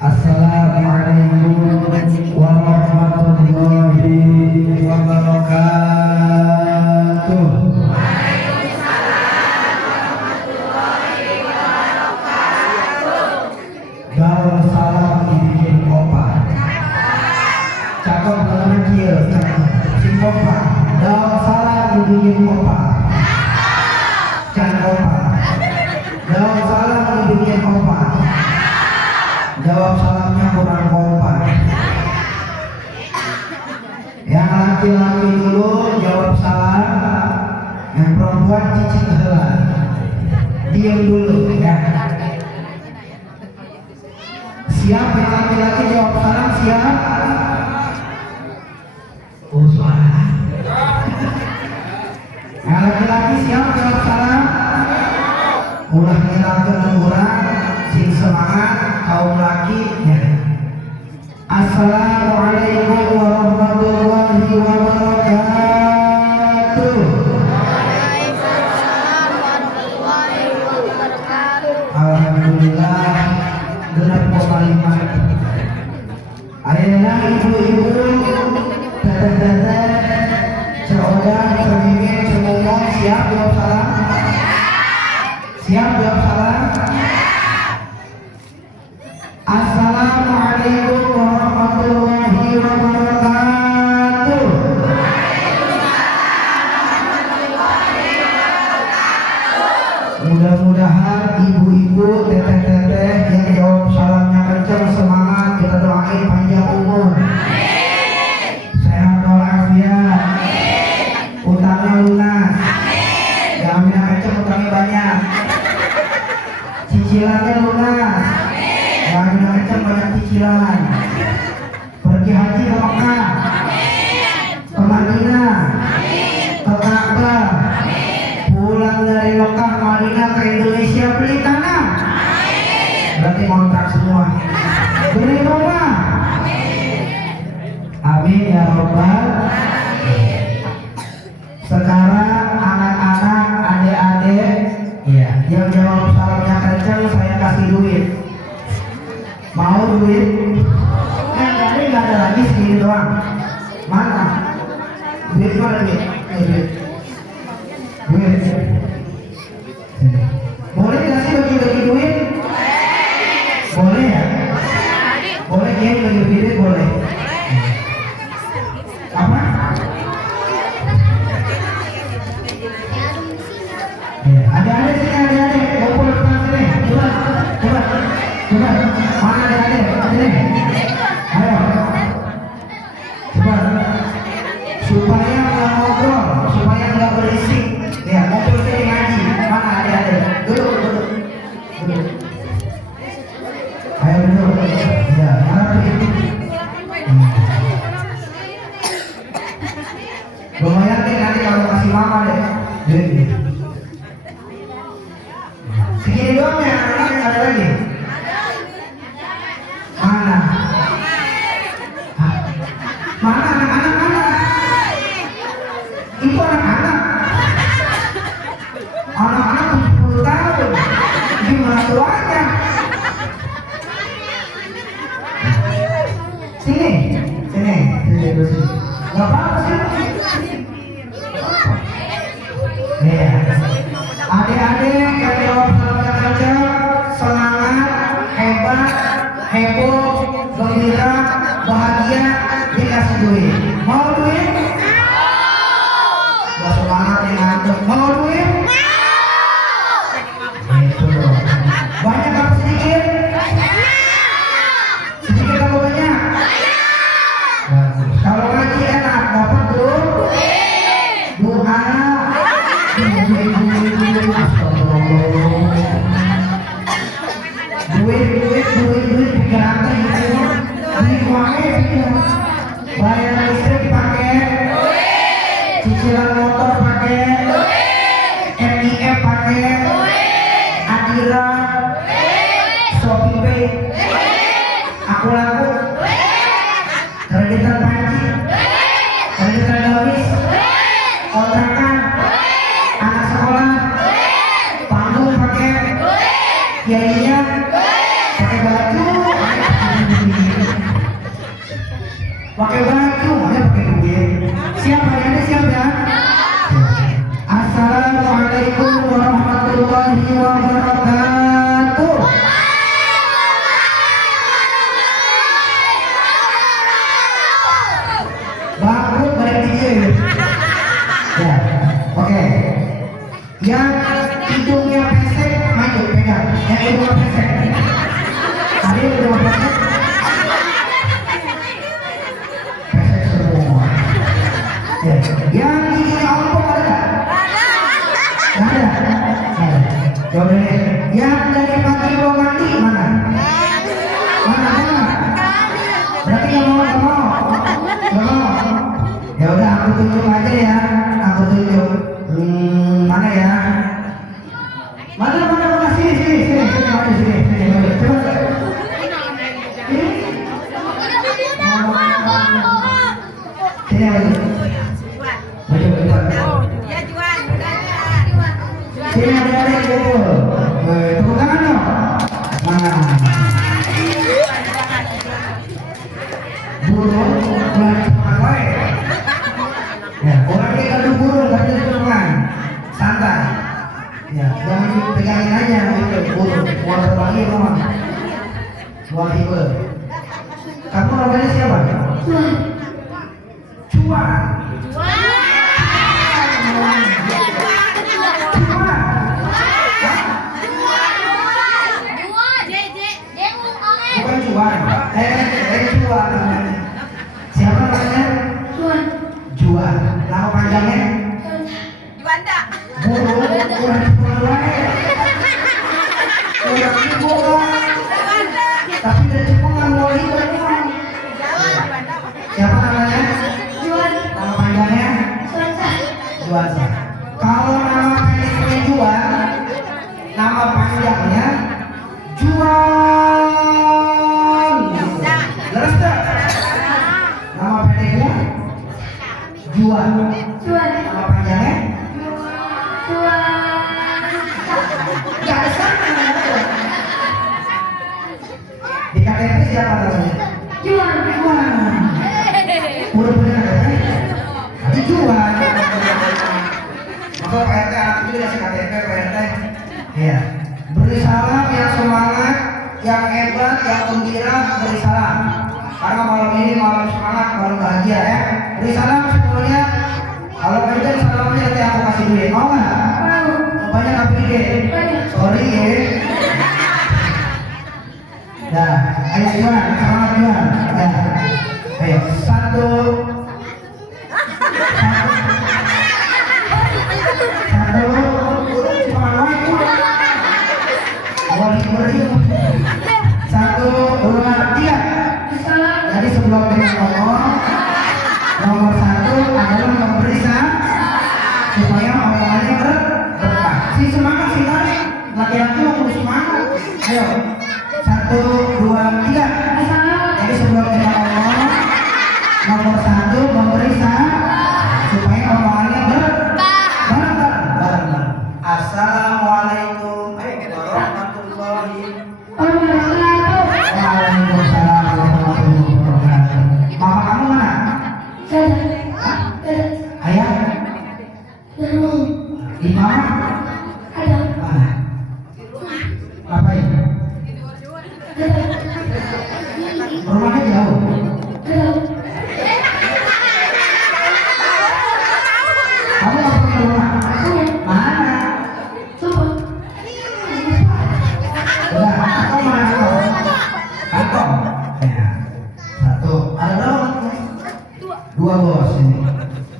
Assalamualaikum warahmatullahi wabarakatuh. Gaul salam dibikin opa. Cakep banget kieu, si opa. Gaul salam dibikin opa. Can opa. Gaul salam dibikin opa. Jawab salamnya kurang kompak. Yang laki-laki dulu jawab salam, yang perempuan cicing heula. Diam dulu ya. Siap yang laki-laki jawab salam, siap? Oh suara. Yang laki-laki siap jawab salam? Ulah ngirangkeun urang sing semangat. Kaum laki ya. Assalamualaikum warahmatullahi wabarakatuh. Waalaikumsalam warahmatullahi wabarakatuh. Alhamdulillah genep 5. Ayeuna ibu-ibu teteh-teteh ceodah cemimit cemumong siap jawab salam? Siap jawab salam? Assalamualaikum warahmatullahi wabarakatuh. Mudah-mudahan ibu-ibu, teteh-teteh yang jawab salamnya kencang, semangat, kita doain panjang umur, sehat walafiat, utangnya lunas, jaminnya kencang, utangnya banyak, cicilannya lunas. Yang kencang banyak cicilan. Pergi haji ke Mekah, ke Madinah, ke Ka'bah. Pulang dari Mekah, Madinah ke Indonesia beli tanah. Berarti kontrak semua. Beli rumah. Amin ya Rabbal. Sekarang anak-anak, adik-adik, ya, yang jawab salamnya kencang saya kasih duit. Mau duit? Tadi nggak ada lagi, segini doang. Mana? Duit mana duit? Duit. Boleh nggak sih bagi-bagi duit? Boleh ya? Boleh ya bagi-bagi duit boleh. Apa? Ada sini, ada ngumpul depan sini. Coba. Mana ada? Sini. Ayo. Coba. Supaya nggak ngobrol, supaya nggak berisik. Ya, ngumpul sini ngaji. Mana ada? Duduk. Ayo duduk. Ya, lumayan nih nanti kalau kasih mama deh. Jadi. Segini doang ya, ada lagi? Mana? Mana anak-anak mana? Itu anak-anak. Anak-anak 70 tahun. Gimana tuanya? Sini. Gak apa-apa sih. Ya. Adik adik-adik yang jawab salamnya kencang, semangat, hebat, heboh, gembira, bahagia, dikasih duit. Mau duit? Gak semangat nih ngantuk. Mau duit? Itu dong. Banyak apa sedikit? Sedikit apa banyak? Bagus. Kalau ngaji enak, dapat tuh doa. Duit diganti itu duit wae bayar listrik pakai cicilan motor pakai MIF pakai Adira Shopee Pay aku laku kreditan panci kreditan gamis kontrakan anak sekolah panggung pakai kiainya pakai baju mana pakai duit. Siap hari siap ya. Assalamualaikum warahmatullahi wabarakatuh. Bagus balik DJ. Ya, oke. Yang hidungnya pesek maju pegang. Yang hidungnya pesek. Ada yang hidungnya pesek. Pesek semua. Ya. Yang giginya ompong ada nggak? Nggak ada. Coba deh. Yang dari pagi mau mandi mana? Mana? Berarti yang mau. Ya udah aku tunjuk aja ya. Aku tunjuk. Mana ya? Mana sini. Coba. Sini aja. Sini ada kumpul. Tepuk tangan dong. Burung bulan ya, orang kayak gaduh burung gak ada teman. Santai. Ya, jangan dipegangin aja gitu burung. Mau terbagi memang. Mau tipe. Kamu namanya siapa? Cuan. Bukan Cuan. Cuan. Siapa namanya? Juan. Nama panjangnya? Juanda. Burung. Tapi dari cepungan mau libat. Siapa namanya? Nama panjangnya? Juan. Kalau nama pendeknya Juan, nama panjangnya Juan. Leres tak? Nama pendeknya Juan. Nama panjangnya? Gak ada sama. Di KTP siapa namanya? Juan. Udah bener kan? Di Juan. Maka Pak RT anak itu dikasih KTP Pak RT. Iya. Beri salam yang semangat, yang hebat, yang gembira, beri salam. Karena malam ini malam semangat, malam bahagia ya. Beri salam semuanya. Kalau kerja salamnya nanti aku kasih duit. Mau nggak? Banyak apa ide? Sorry ya. Dah, ayo Juan, semangat Juan. Dah, ayo satu. Satu, dua, tiga. Jadi sebelum kita ngomong, nomor satu adalah memberi supaya omongannya berkah. Si semangat sih tadi, laki-laki mau semangat. Ayo, satu, dua, tiga. Jadi sebelum kita ngomong, nomor satu memberi supaya omongannya berkah. Bareng. Assalamualaikum warahmatullahi wabarakatuh. Waalaikumsalam warahmatullahi wabarakatuh. Mama kamu mana? Ayah? Di mana? Ngapain? Rumahnya jauh. Kamu nggak punya rumah? Mana? Udah, kantong mana kantong? Kantong. Ya. Satu. Ada berapa? Dua bos ini.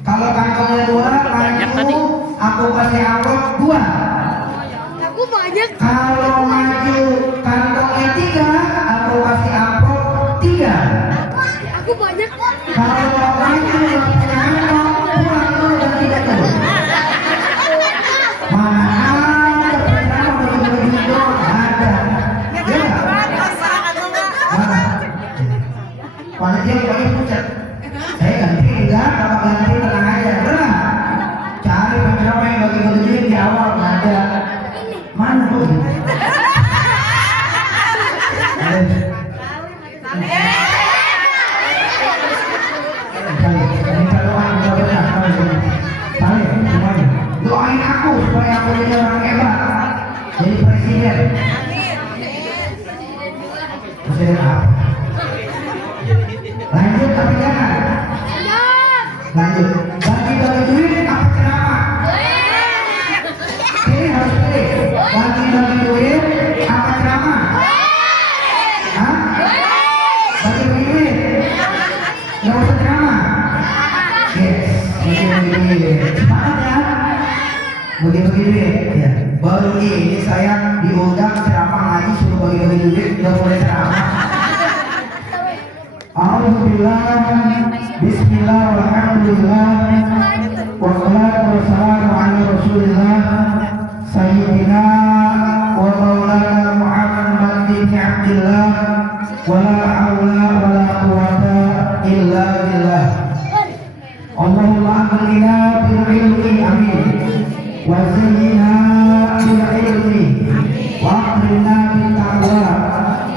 Kalau kantongnya dua, maju aku kasih amplop dua. Aku banyak. Kalau maju kantongnya tiga, aku kasih amplop tiga. Aku banyak. Kalau maju punya kantong, pulang dulu dan tidak tuh. Mana ada pertama bagi-bagi doang ada. Ya. Mana? Panitia pakai pucat. Saya ganti enggak, kalau ganti tenang aja, benar. Cari penceramah yang bagi-bagi duit di awal nggak ada. Mana tuh? Doain aku supaya aku jadi orang hebat, jadi presiden. Presiden apa? Lanjut tapi jangan. Lanjut. Bagi-bagi duit apa ceramah? Ini harus pilih. Bagi-bagi duit apa ceramah? Hah? Bagi-bagi duit? Nggak usah ceramah? Yes. Bagi-bagi duit. Sepakat ya? Bagi-bagi duit. Ya. Baru ini saya diundang ceramah ngaji suruh bagi-bagi duit, nggak boleh ceramah. Alhamdulillah, bismillah, walhamdulillah, wassalatu wassalamu ala rasulillah sayyidina wa maulana Muhammad bin Abdillah wa la hawla wa la quwwata illa billah. Allahumma aghfirna bil ilmi amin wa zayyina bil ilmi wa akrimna bil taqwa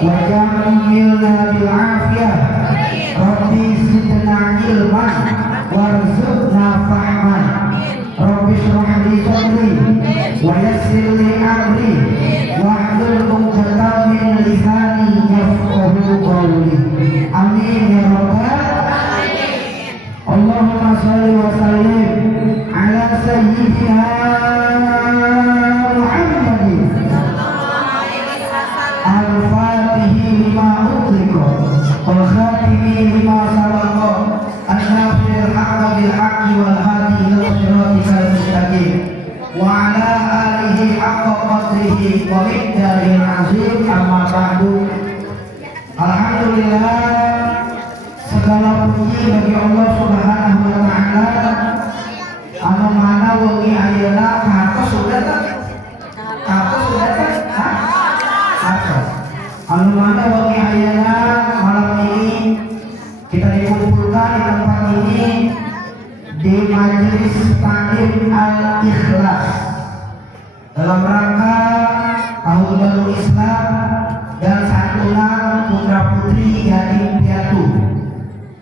wa jammilna bil afiyah. Rabbi zidna ilman warzuqna fahman. Rabbi shrah li sadri wa yassir li amri wahlul 'uqdatam min lisani yafqahu qawli. Amin ya rabbal alamin. Allahumma shalli wa sallim ala sayyidina Muhammadin al-fatihi lima ughliqa wal khatimi lima sabaqa an-nafil haqqa bil haqqi wal hadi ila siratikal mustaqim wa ala alihi haqqa qadrihi wa miqdaril azim. Amma ba'du. Alhamdulillah, segala puji bagi Allah Subhanahu wa taala anu mana wengi ayeuna katos sudah tak? Katos sudah tak? Hah? Katos. Anu mana wengi ayeuna malam ini kita dikumpulkan di tempat ini di Majelis Taklim Al-Ikhlas dalam rangka Tahun Baru Islam dan santunan putra putri yatim piatu,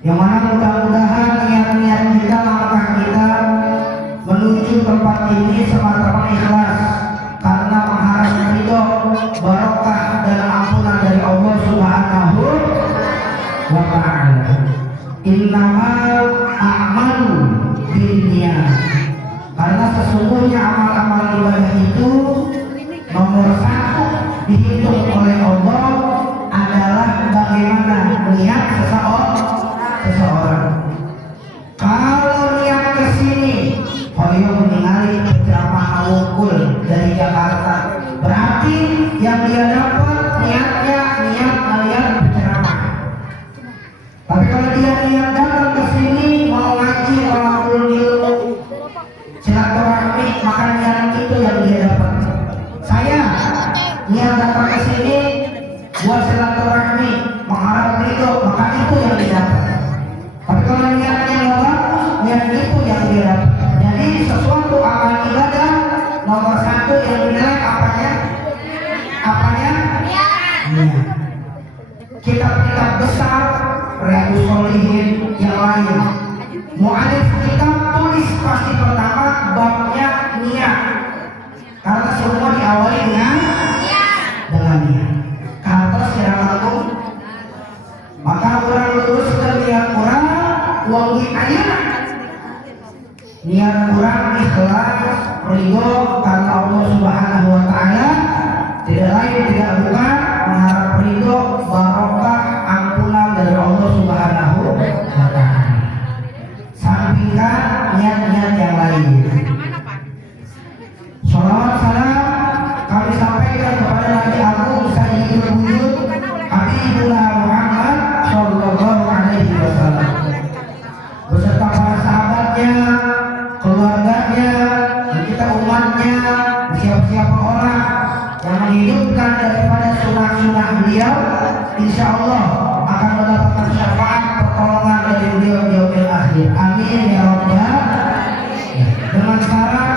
yang mana mudah-mudahan niat-niat kita, langkah kita menuju tempat ini semata-mata ikhlas karena mengharap ridho, barokah dan ampunan dari Allah Subhanahu wa ta'ala. Innamal a'malu binniyat. Karena sesungguhnya amal-amal ibadah itu nomor satu dihitung oleh Allah adalah bagaimana niat seseorang. Kalau niat kesini, hoyong ningali ceramah wungkul dari Jakarta, berarti yang dia dapat niatnya niat kalian berceramah. Tapi kalau dia niat datang ke sini mau ngaji, mau ilmu, silaturahmi, maka niat itu yang dia dapat. Saya niat datang ke sini buat silaturahmi, mengharap ridho, maka itu yang dia dapat. Tapi kalau niatnya nggak bagus, niat itu yang dia dapat. Jadi sesuatu amal ibadah nomor satu yang dinilai apanya? Niat. Kitab-kitab besar, Riyadhus Shalihin yang lain, mu'alif kitab tulis pasti pertama babnya niat, karena semua diawali dengan mugi ayeuna niat kurang ikhlas ridho karena Allah Subhanahu wa taala, tidak lain tidak bukan mengharap ridho barokah ampunan dari Allah Subhanahu wa taala. Sampingkan niat-niat yang lain. Sholawat salam kami sampaikan kepada Nabi Agung Sayyidul Wujud Habibullah Muhammad Sallallahu Alaihi Wasallam beserta para sahabatnya, keluarganya, dan kita umatnya, siapa-siapa orang yang menghidupkan daripada sunnah-sunnah beliau, insya Allah akan mendapatkan syafaat pertolongan dari beliau di yaumil akhir. Amin ya rabbal. Dengan cara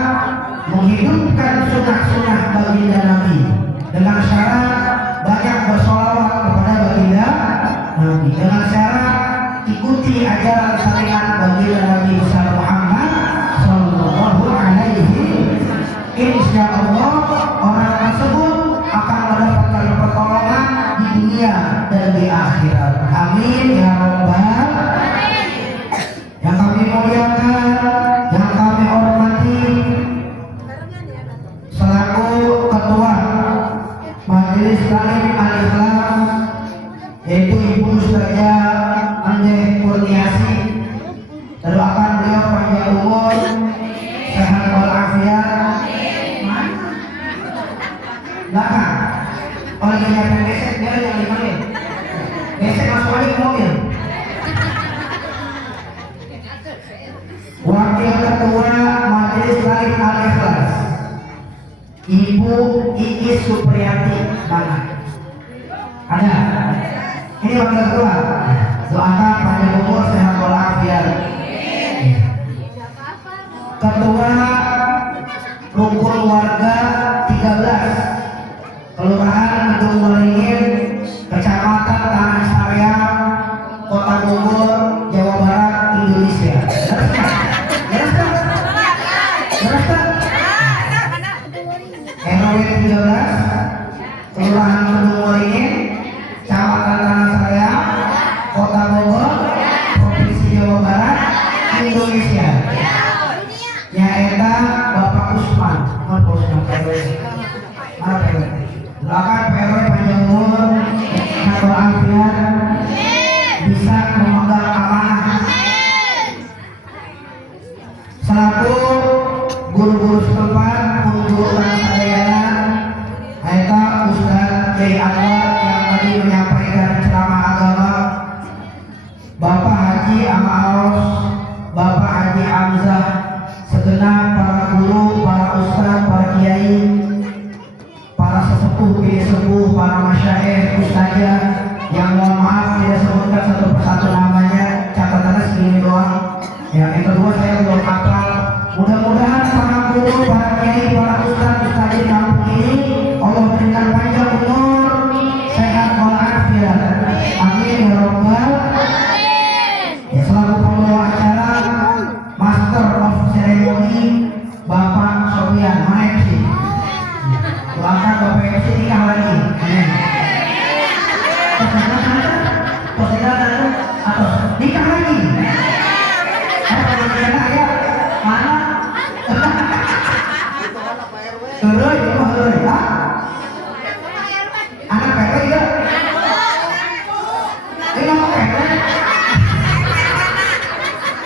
menghidupkan sunnah-sunnah baginda Nabi, dengan syarat banyak bersolawat kepada baginda Nabi, dengan syarat ikuti ajaran syariat baginda Nabi besar Muhammad Sallallahu Alaihi. Insya Allah orang tersebut akan mendapatkan pertolongan di dunia dan di akhirat. Amin ya rabbal. Yang kami muliakan, yang kami hormati, selaku ketua Majelis Taklim Al-Ikhlas yaitu Ibu Ustazah Ande Kurniasi, doakan beliau panjang umur, sehat walafiat. Belakang kalau dia akan gesek dia yang dipanggil gesek masuk lagi ke mobil. Wakil Ketua Majelis Taklim Al-Ikhlas Ibu Iis Supriyati mana? Ada? Ini wakil ketua. Doakan panjang umur, sehat walafiat. Ketua Rukun Warga 13 Kelurahan Gedung Waringin, Kecamatan Tanah Sareang, Kota Bogor, Jawa Barat, Indonesia. RW 13 Kelurahan Gedung Waringin, Kecamatan Tanah Sareang, Kota Bogor, Provinsi Jawa Barat, Indonesia. Nyaeta Bapak Usman. Mana Usman PW? Mana PW? Doakan PW panjang umur, sehat walafiat, bisa memegang amanah. Selaku guru-guru setempat, guru-guru sadayana, Aita Ustaz Kiai Anwar yang tadi menyampaikan ceramah agama, Bapak Haji Amaos, Bapak Haji Hamzah, segenap para guru, para ustaz, para kiai, para sesepuh, kiai sepuh, para masyaikh, ustazah yang mohon maaf tidak sebutkan satu persatu namanya, catatannya segini doang. Yang kedua saya belum hafal. Mudah-mudahan para guru, para kiai, para ustaz, ustazah di kampung ini Allah berikan panjang umur, sehat walafiat. Amin ya rabbal. Ya, selaku pembawa acara Master of Ceremony Bapak Sofian, mana MC? Doakan Bapak MC nikah lagi. Amin. Atau nikah lagi. Ya, mana? Terus, anak PW juga. Ini mau PW.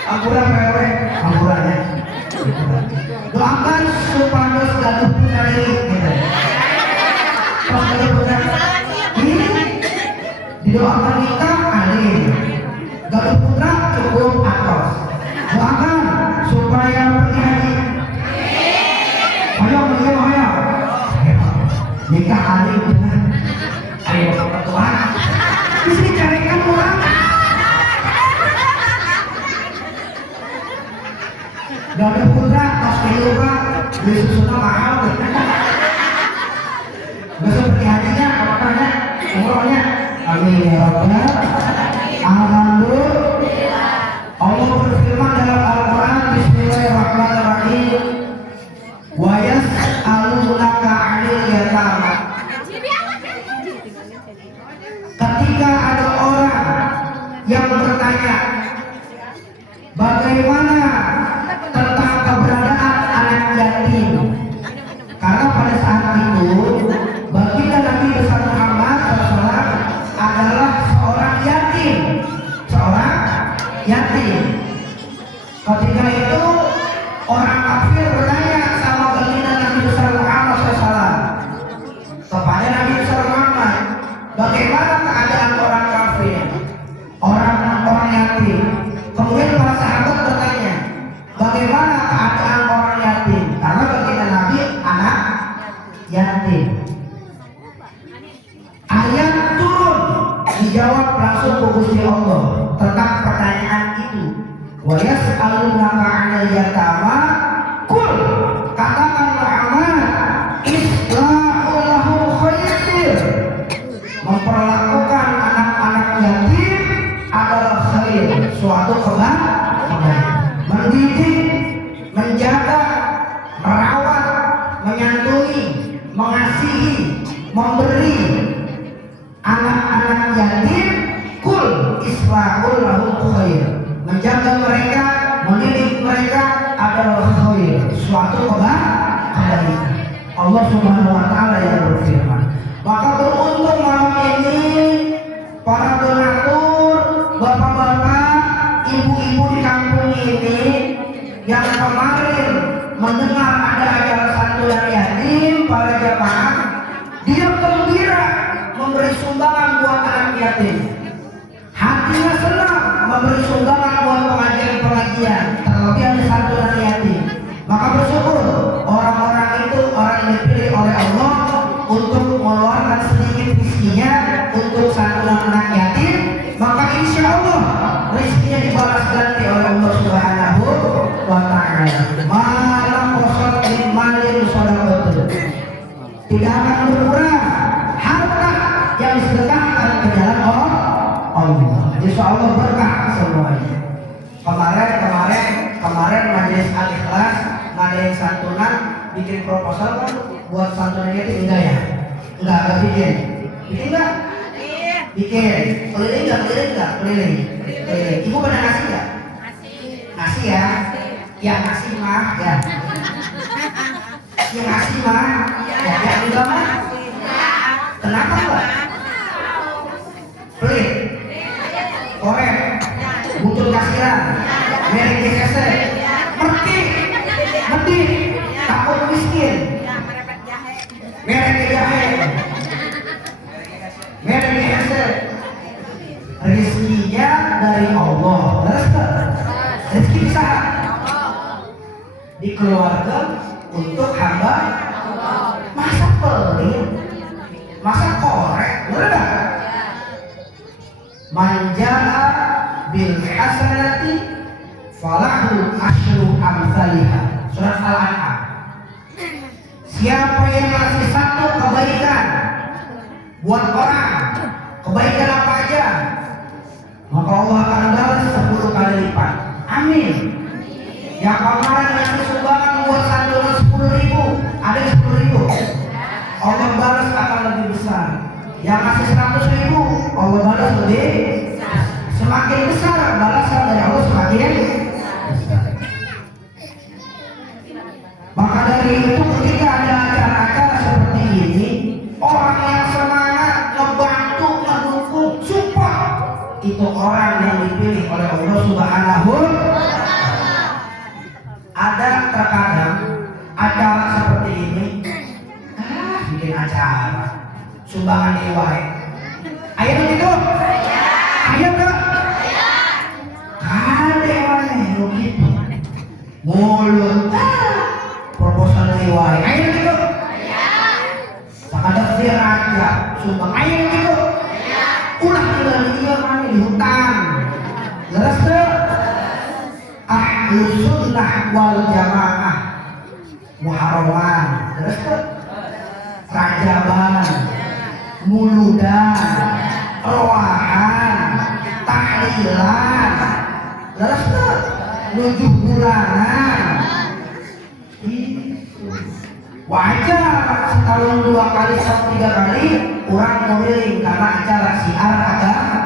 Ampura PW, ampurannya. Doakan supados gaduh putra ini, gitu. Pas gaduh putra ini didoakan nikah alim, gaduh putra cukup atos. Doakan supaya pergi haji. Ayo, nikah alim dengan ayo bapak Tuhan. Bisa dicarikan orang. Gaduh putra, tos kehidupan, beli susunya mahal. Besok pergi hajinya, apakahnya, umrohnya. Amin ya rabbal. Alhamdulillah. Allah berfirman dalam Al-Quran, Bismillahirrahmanirrahim. Wa yas'alunaka 'anil yatama. Ketika ada orang yang bertanya bagaimana tentang keberadaan anak yatim. Karena pada saat itu baginda Nabi besar Muhammad SAW adalah seorang yatim, seorang yatim. Ketika itu orang kafir bertanya sama baginda Nabi besar Muhammad SAW kepada Nabi besar Muhammad, bagaimana keadaan orang kafir, orang yatim. Kemudian para sahabat bertanya, bagaimana keadaan orang yatim? Karena baginda Nabi anak yatim. Ayat turun, dijawab langsung ke Gusti Allah tentang pertanyaan itu. Wa yas'alunaka 'anil yatama, qul, katakan Muhammad, islahul lahum khair. Memperlakukan anak-anak yatim adalah khair, suatu kebaikan. Mendidik, menjaga, merawat, menyantuni, mengasihi, memberi anak-anak yatim, kul islahul lahum khair. Menjaga mereka, mendidik mereka adalah khair, suatu kebaikan. Allah Subhanahu wa taala yang berfirman. Maka beruntung malam ini para donatur, bapak-bapak, ibu-ibu di kampung ini yang kemarin mendengar ada acara santunan yatim, para jamaah dia gembira memberi sumbangan buat anak yatim. Hatinya senang memberi sumbangan buat pengajian-pengajian, terlebih ada santunan yatim. Maka bersyukur orang-orang itu orang yang dipilih oleh Allah untuk mengeluarkan sedikit rizkinya untuk santunan anak yatim. Maka insya Allah rizkinya dibalas ganti oleh Allah Subhanahu wa ta'ala. Malam kosot min malin sodaqotu, tidak akan berkurang harta yang disedekahkan ke jalan Allah. Insya Allah berkah semuanya. Kemarin majelis al-ikhlas ngadain santunan, bikin proposal kan buat santunan yatim, enggak ya? Enggak bikin enggak? Bikin. Keliling. Ibu pernah ngasih enggak? Ngasih ya? Yang ngasih mah ya. Yang ngasih mah ya, yang enggak mah. Kenapa Mbak? Pelit, korek, butuh kasihan, merek gesek, medit, takut miskin, merek jahe, merek gesek. Rizkinya dari Allah. Rezeki bisa dikeluarkan untuk hamba. Masa pelit, masa korek, bener? Manja'a bil hasanati falahu asyru amsalihah. Surat Al-An'am. Siapa yang ngasih satu kebaikan buat orang, kebaikan apa aja, maka Allah akan balas 10 kali lipat. Amin. Yang kemarin ngasih sumbangan buat santunan 10.000, ada yang 10.000, Allah balas akan lebih besar. Yang ngasih 100.000, Allah balas lebih semakin besar, balasan dari Allah semakin besar. Maka dari itu ketika ada acara-acara seperti ini, orang yang semangat ngebantu, mendukung, support, itu orang yang dipilih oleh Allah Subhanahu. Ada terkadang acara seperti ini, bikin acara sumbangan diwai. Ayo begitu? Ayo enggak? Kade mana begitu? Mulut proposal diwai. Ayo begitu? Sekadar dia raja sumbang. Ayo begitu? Ulah tinggal dia mana di hutan. Leres tuh? Ahlus sunnah wal jamaah muharraman. Leres tuh? Rajaban, muludan, roahan, tahlilan, leres tuh, 7 bulanan. Wajar setahun 2 kali atau 3 kali orang ngeliling karena acara siar agama.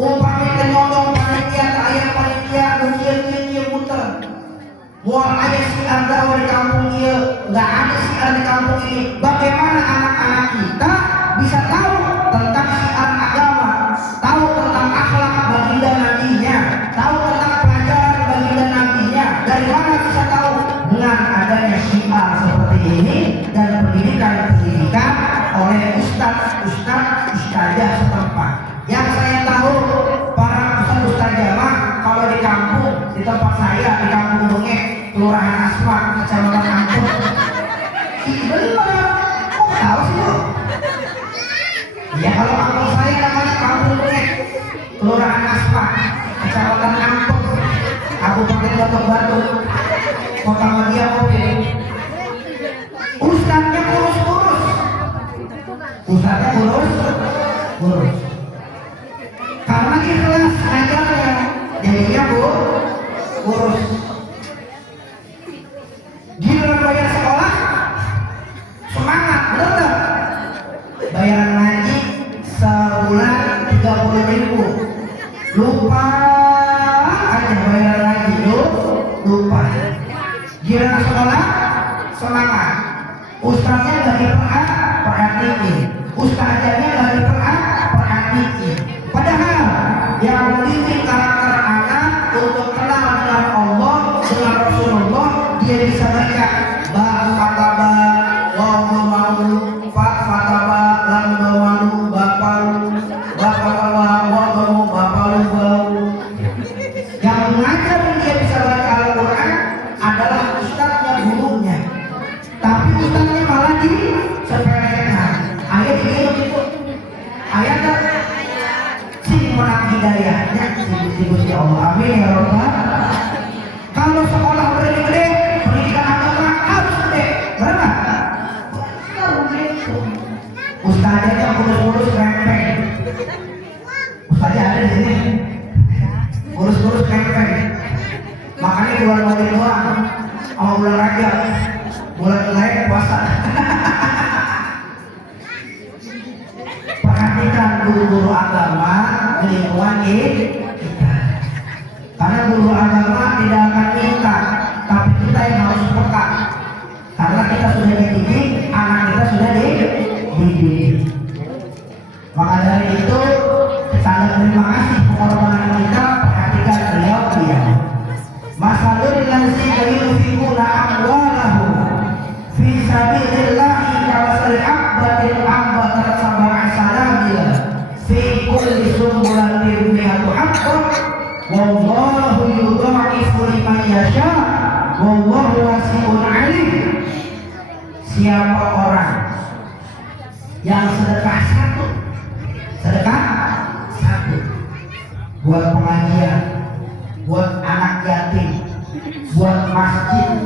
Umpamanya nyodong panitia, ayam panitia, nukian Mual aja siar dakwah di kampung ini, nggak ada siar di kampung ini. Bagaimana anak-anak kita bisa tahu tentang siar agama, tahu tentang akhlak baginda nabinya, tahu tentang pelajaran baginda nabinya? Dari mana bisa tahu? Dengan adanya siar seperti ini dan pendidikan oleh ustadzah setempat. Yang saya tahu para ustadzah mah kalau di kampung, di tempat saya di kampung Bengek, Kelurahan Asma, Kecamatan Ampun. Bener, kok tahu sih bu? Ya kalau kampung saya namanya kampung Bengek, Kelurahan Asma, Kecamatan Ampun, Kabupaten Batok Batu, Kota Madia Kopi. Ustadznya kurus-kurus, ustadznya kurus. Karena ikhlas ngajarnya, jadinya kurus. Giliran bayar sekolah, semangat, bener gak? Bayaran ngaji sebulan 30.000, lupa aja bayaran ngaji, lupa. Giliran sekolah, semangat. Ustaznya gak diperhatiin, ustazanya gak diperhatiin. Padahal yang membimbing karakter anak untuk kenal dengan Allah, dengan Rasulullah, dia bisa baca ba fataba wa maulu fa fataba lam maulu bapalu bapalawa wa bapalu bau. Yang mengajar dia bisa baca Al-Quran adalah ustaznya, gurunya. Tapi ustaznya malah di sepelekan. Ayat ini begitu. Ayat tak si menang hidayahnya si Gusti Allah. Amin ya Rabbal. Kalau sekolah gede-gede, pendidikan agama harus gede, berapa? Harus gitu. Ustaznya kurus-kurus krempeng. Ustaznya ada di sini. Kurus-kurus krempeng. Makanya bulan Ramadan doang, sama bulan Rajab, bulan lain puasa. Perhatikan guru-guru agama di lingkungan kita. Karena guru agama tidak akan minta, tapi kita yang harus peka. Karena kita sudah dididik, anak kita sudah dididik. Maka dari itu, tanda terima kasih pengorbanan kita. Perhatikan beliau. Masalul ladzina yunfiquna amwalahum fi sabilillahi kamasali habbatin ambatat sab'a sanabila fi kulli sunbulatin mi'atu habbah wallahu yudha'ifu liman yasha wallahu wasi'un 'alim. Siapa orang yang sedekah satu buat pengajian, buat anak yatim, buat masjid,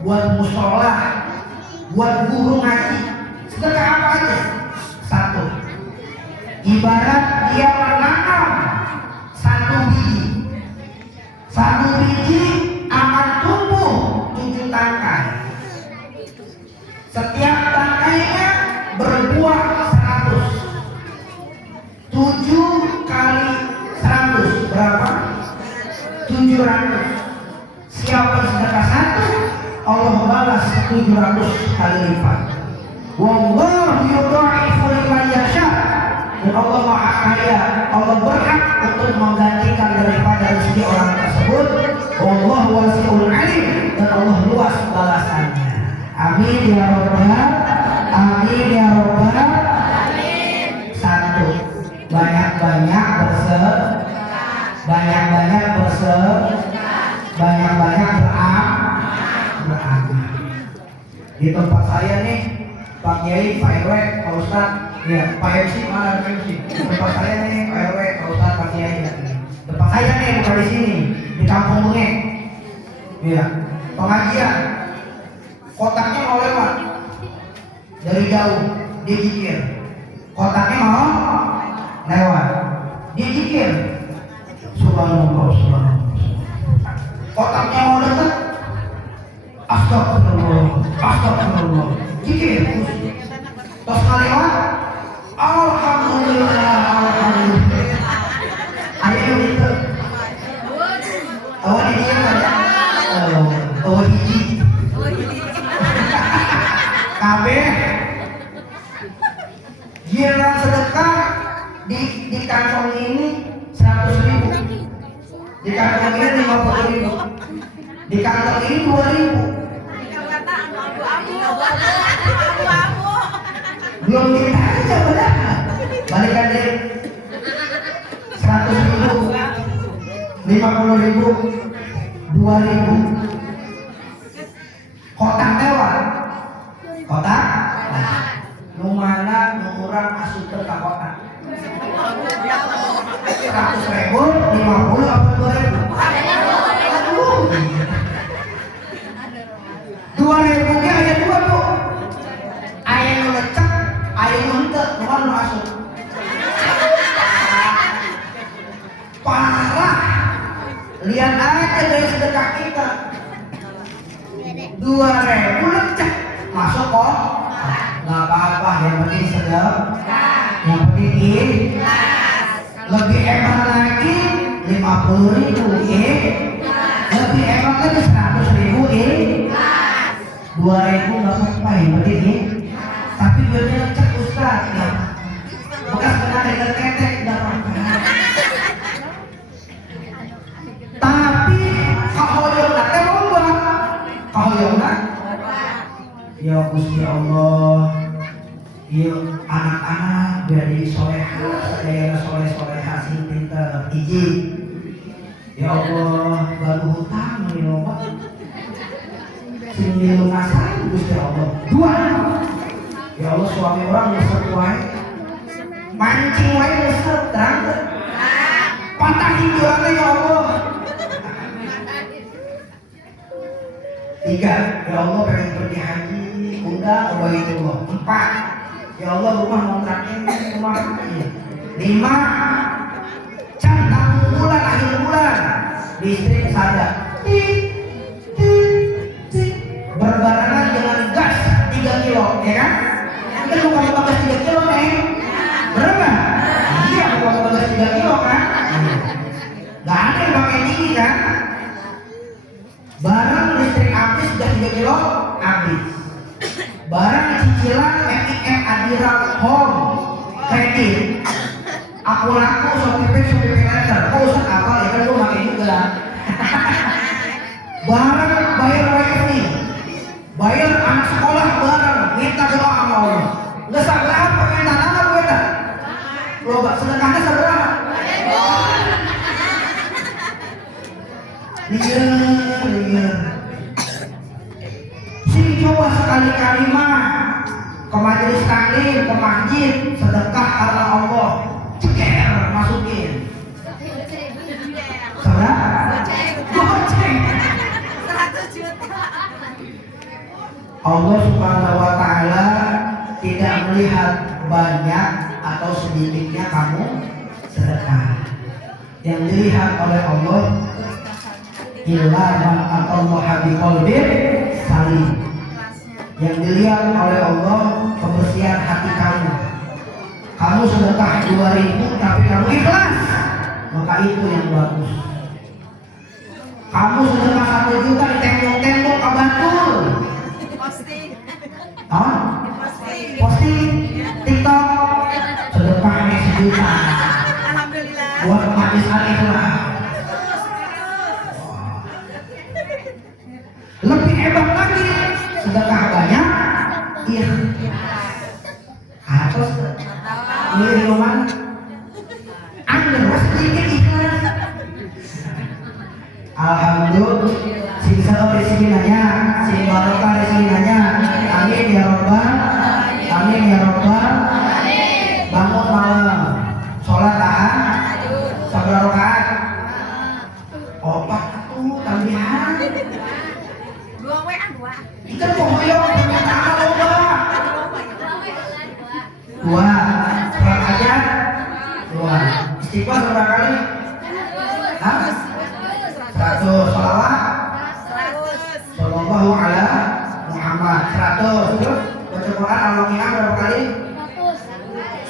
buat musola, buat guru ngaji, sedekah apa aja? Satu. Ibarat dia menanam satu biji akan tumbuh 7 tangkai. Setiap tangkainya berbuah 100. 7 kali 100 berapa? 700. Siapa sedekah satu, Allah balas 700 kali lipat. Wallahu yudha'ifu liman yasha. Dan Allah Maha Kaya, Allah berhak untuk menggantikan daripada rezeki orang tersebut. Wallahu wasi'un 'alim, dan Allah luas balasannya. Amin ya Rabbal. Amin ya Rabbal. Satu, banyak-banyak beramal. Di tempat saya nih, Pak Kiai, Pak RW, Pak Ustadz, ya Pak MC, mana Pak MC? Di tempat saya nih, Pak RW, Pak Ustadz, Pak Kiai, ya. Tempat saya nih, bukan di sini, di Kampung Bengek. Ya, pengajian, kotaknya mau lewat dari jauh, dia jikir. Kotaknya mau lewat, dia jikir. Subhanallah. Kotaknya mau dekat, astagfirullah, jikir. Terus lewat, alhamdulillah. Ayo gitu. Awal ini kan? Giliran sedekah di kantong ini 100.000, di kantong ini 50.000, di kantong ini 2.000. Belum kita aja benar. Balikan deh 100.000, 50.000, 2.000. Kotak lewat. Kotak? Nu mana nu urang asup ke kotak? 100.000, 50 apa 2.000? Aduh. 2.000 nya aya dua tuh. Aya nu lecek, aya nu henteu, nu mana nu asup? Parah. Lihat aja dari sedekah kita. 2.000 lecek masuk kok. Nggak apa-apa, yang penting sedekah. Yang penting ikhlas. Lebih hebat lagi 50.000 lebih hebat lagi 100.000 2.000 nggak apa-apa, yang penting ikhlas. Tapi duitnya cek Ustaz ya. Bekas kena ketek nggak apa-apa. Tapi kahoyong nak teh loba. Kahoyong nak ya Gusti Allah, ya anak-anak biar jadi solehah, saya soleh-solehah sing pinter. Hiji, ya Allah, baru hutang nih loba, sing dilunasan Gusti Allah. Dua, ya Allah suami orang nyesek wae, mancing wae nyesek, terang teh, patahin jualnya ya Allah. Tiga, ya Allah pengen pergi haji, undang Ubaidullah. Empat, ya Allah rumah kontraknya rumah haji. Lima, can tanggung bulan akhir bulan, listrik sadar. Berbarengan dengan gas 3 kilo, ya kan? Kita bukan gas 3 kilo nih, berapa? Iya bukan gas 3 kilo kan? Gak ada yang pakai tinggi kan? Barang listrik habis sudah 3 kilo habis. Barang cicilan MIM Adira Home kredit. Aku laku Shopee letter. Kau usah apa ya kan gue pakai juga. Barang bayar WiFi, bayar anak sekolah barang, minta doa sama Allah. Nggak seberapa minta anak gue dah. Lo gak sedekahnya seberapa? Liar. Sini coba sekali-kali mah ke majelis taklim, ke masjid, sedekah karena Allah, ceker masukin. Seberapa? Goceng. 100 juta. Allah Subhanahu wa Ta'ala tidak melihat banyak atau sedikitnya kamu sedekah. Yang dilihat oleh Allah illa man atallaha biqalbin salim. Yang dilihat oleh Allah kebersihan hati kamu. Kamu sedekah 2.000 tapi kamu ikhlas, maka itu yang bagus. Kamu sedekah 1 juta di tembok-tembok kabatul, Posting. posting TikTok, sedekahnya 1 juta Alhamdulillah. buat majlis al-ikhlas. Lebih hebat lagi, sedekah banyak, iya. Atas milih roman, Anda sedikit ikhlas. Alhamdulillah, sing selalu di sini nanya, sing barokah di sini nanya. Amin ya robbal, amin ya robbal. Bangun malam, sholat tahan, sabar rakaat. Opat tuh tambahan. 2 WA 2. Kita pokoknya permintaan lomba. 2, sholat aja 2, istighfar berapa kali? Hah? 100, sholawat 100. Sallallahu ala Muhammad 100. Terus baca Quran Al-Waqiah berapa kali?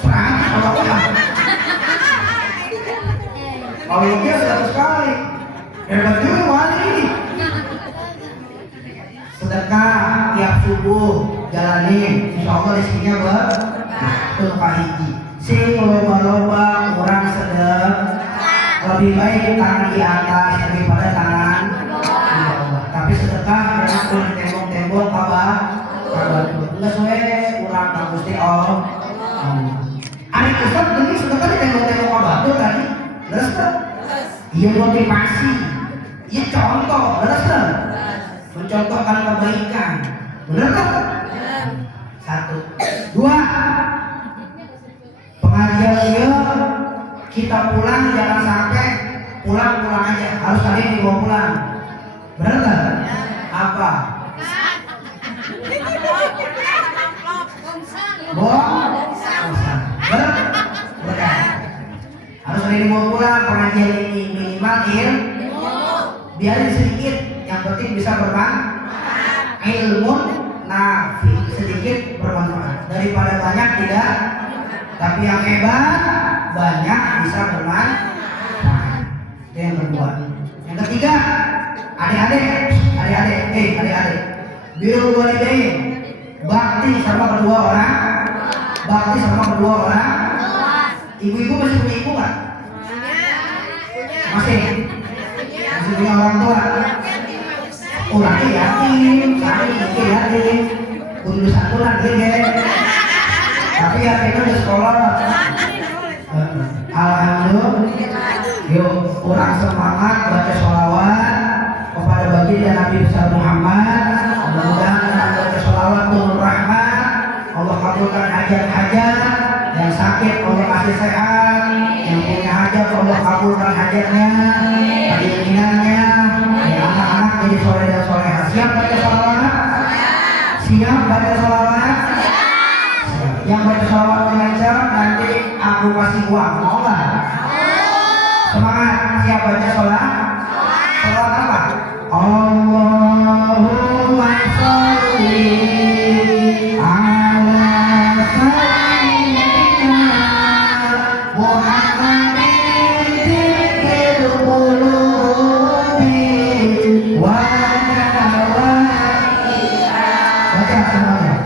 100. Al-Waqiah Al-Waqiah 100 kali. Hebat juga wali ini. Sedekah tiap subuh jalanin, insya Allah rezekinya tuh kahiji sing loba-loba orang sedang lebih baik tangan di atas daripada tangan di bawah. Tapi sedekah jangan pun tembok-tembok kabar nggak sesuai kurang bagus di Allah. Ari Ustaz gini sedekah di tembok-tembok kabar tuh tadi terus tuh iya motivasi iya contoh terus tuh mencontohkan kebaikan bener tuh. Satu dua pengajian dia kita pulang jangan sampai pulang aja harus ada yang dibawa pulang bener nggak? Apa? Bohong? Bener? Harus ada yang dibawa pulang pengajian ini minimal biarin sedikit yang penting bisa bermanfaat ilmu nafi sedikit bermanfaat daripada banyak tidak tapi yang hebat banyak bisa bermanfaat. Itu yang kedua. Yang ketiga adik-adik birrul walidain bakti sama kedua orang ibu-ibu masih punya ibu nggak? Masih punya orang tua. Orangnya yatim, udah satu lagi deh. Tapi yatimnya di sekolah. Alhamdulillah. Yuk, orang semangat baca sholawat kepada baginda Nabi besar Muhammad. Mudah-mudahan baca sholawat turun rahmat. Allah kabulkan hajat-hajat. Yang sakit Allah kasih sehat. Yang punya hajat Allah kabulkan hajatnya, keinginannya. Anak-anak jadi soleh dan soleha. Siap baca sholawat? Siap baca sholawat? Yang baca sholawat lancar nanti aku kasih uang, mau nggak? Semangat, siap baca sholawat? Sholawat apa? Allahumma sholli ala sayyidina Muhammadin dzikil qulubi wa dawaiha. Baca semuanya.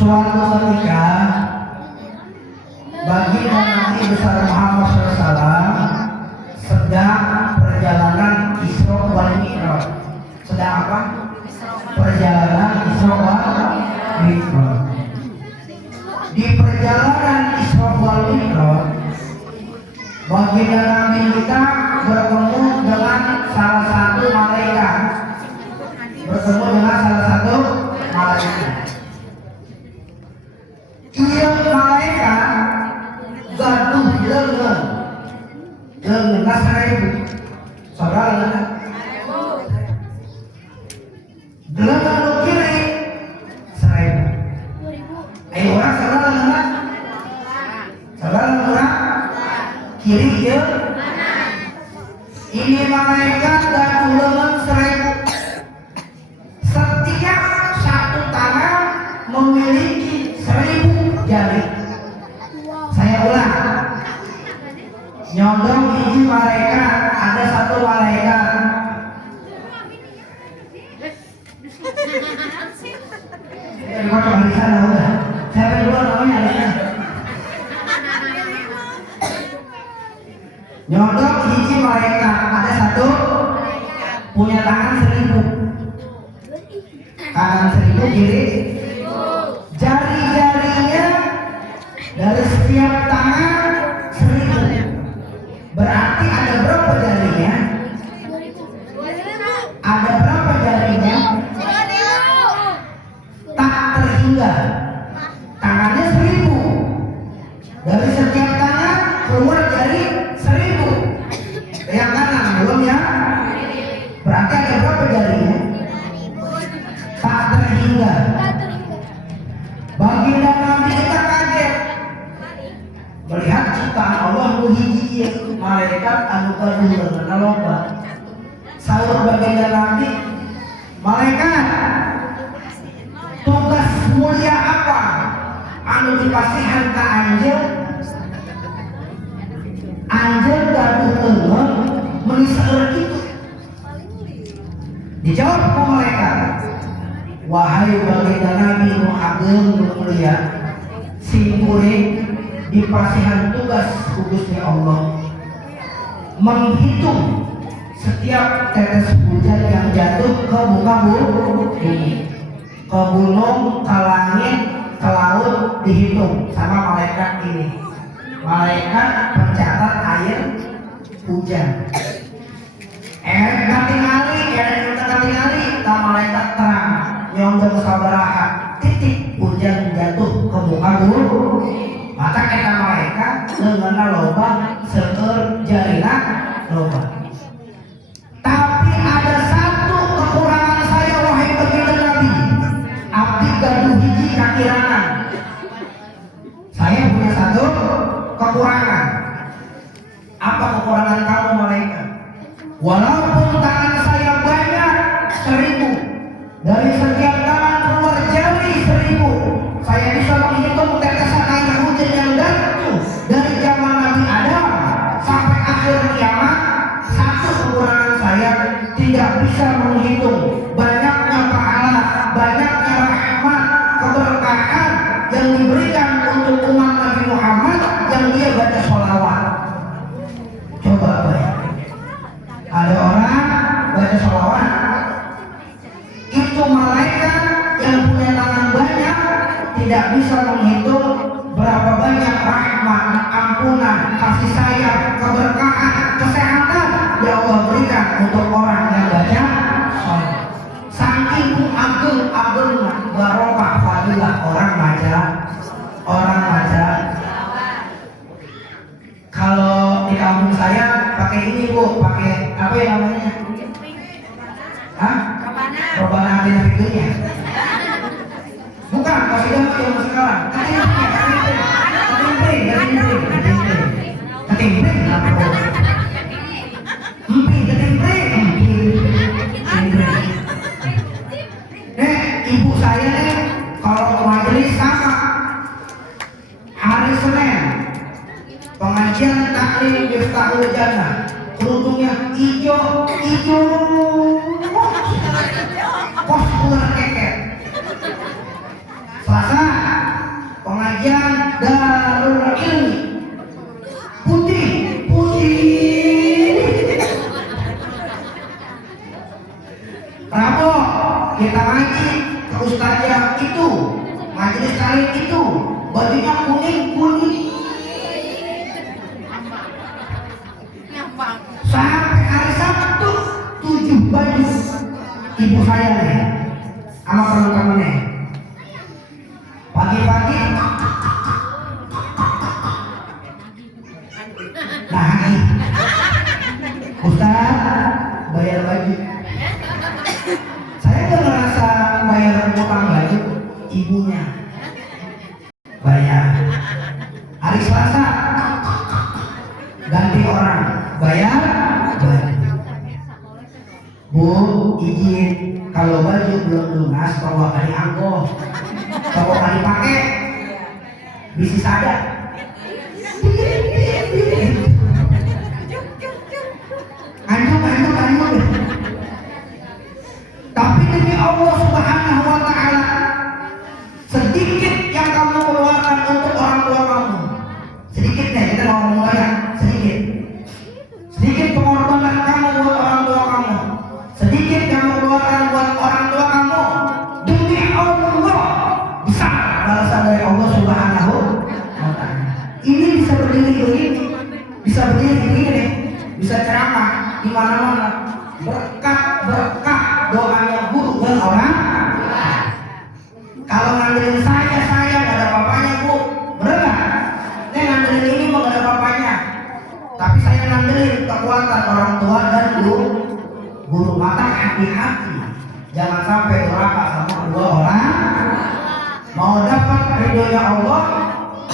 Suatu ketika baginda Nabi besar Muhammad SAW sedang perjalanan Isra wal Mi'raj. Sedang apa? Perjalanan Isra wal Mi'raj. Di perjalanan Isra wal Mi'raj, baginda Nabi kita bertemu dengan salah satu malaikat. Iya malaikat gaduh lengan 1.000 saudara lengan lu kiri 1.000. Ayo orang saudara lengan kiri ya. Ini malaikat gaduh lengan 1.000. Setiap satu tangan memiliki 1.000 jari. Saya ulang. Nyondong biji malaikat, ada satu malaikat sana udah. Siapa yang duluan namanya Alisa? Nyodok hiji malaikat, ada satu punya tangan 1000, kanan 1000, kiri. Jari-jarinya dari setiap tangan 1000. Berarti ada berapa jarinya? Ada berapa jarinya? Tak terhingga. Tangannya 1000. Dari setiap tangan keluar jari 1000. Yang kanan belum ya? Berarti ada berapa jarinya? Tak terhingga. Baginda Nabi kita kaget melihat ciptaan Allah muhiji malaikat anu kaduleun loba. Saur baginda Nabi, malaikat tugas mulia apa anu dipasihan ka anjeun? Anjeun gaduh eungeun meuli saeur kitu. Dijawab ku malaikat, wahai baginda Nabi nu ageng nu mulia, si kuring dipasihan tugas Gusti Allah menghitung setiap tetes hujan yang jatuh ke muka bumi, ke gunung, ke langit, ke laut, dihitung sama malaikat ini. Malaikat pencatat air hujan. Katingali, ta malaikat terang nyondong sabaraha titik hujan jatuh ke muka bumi. Maka eta malaikat leungeunna loba seueur jarina loba. Tapi ada satu kekurangan saya wahai baginda Nabi. Abdi gaduh hiji kakirangan. Saya punya satu kekurangan. Apa kekurangan kamu malaikat? Walaupun tangan saya banyak 1000, dari setiap tangan keluar jari 1000, saya bisa menghitung tetesan air hujan yang jatuh dari zaman Nabi Adam sampai akhir kiamat. Satu kekurangan saya tidak bisa menghitung banyaknya pahala, banyaknya rahmat, keberkahan yang diberikan untuk umat Nabi Muhammad yang dia baca sholawat. Coba bayangkan, ada orang baca sholawat, itu malaikat yang punya tangan banyak tidak bisa menghitung berapa banyak rahmat, ampunan, kasih sayang, keberkahan, kesehatan yang Allah berikan untuk orang yang baca sholawat. Saking ageng-agengna barokah fadilah orang baca. Kalau di kampung saya pakai ini Bu, pakai apa ya namanya? Hah? Robana atina figurnya. Bukan, kasidah mah yang sekarang. Ketimpring. Ibu saya nih kalau ke majelis sama hari Senin pengajian taklim Miftahul Jannah, kerudungnya hijau kos ular keket. Selasa pengajian Darul Ilmi putih. Rabu kita ngaji ke ustazah itu, majelis taklim itu bajunya kuning. Sampai hari Sabtu 7 baju ibu saya nih sama teman-temannya. Pagi-pagi lagi Ustaz bayar baju. Saya tuh ngerasa bayar utang baju, ibunya bayar. Hari Selasa ganti orang bayar baju. Bu, izin kalau baju belum lunas bawa kali angkoh, bawa kali pakai, bisa sadar. Anjung. Tapi demi Allah Subhanahu wa Ta'ala, sedikit kekuatan orang tua dan guru. Maka hati-hati, jangan sampai durhaka sama kedua orang. Mau dapat ridhonya Allah,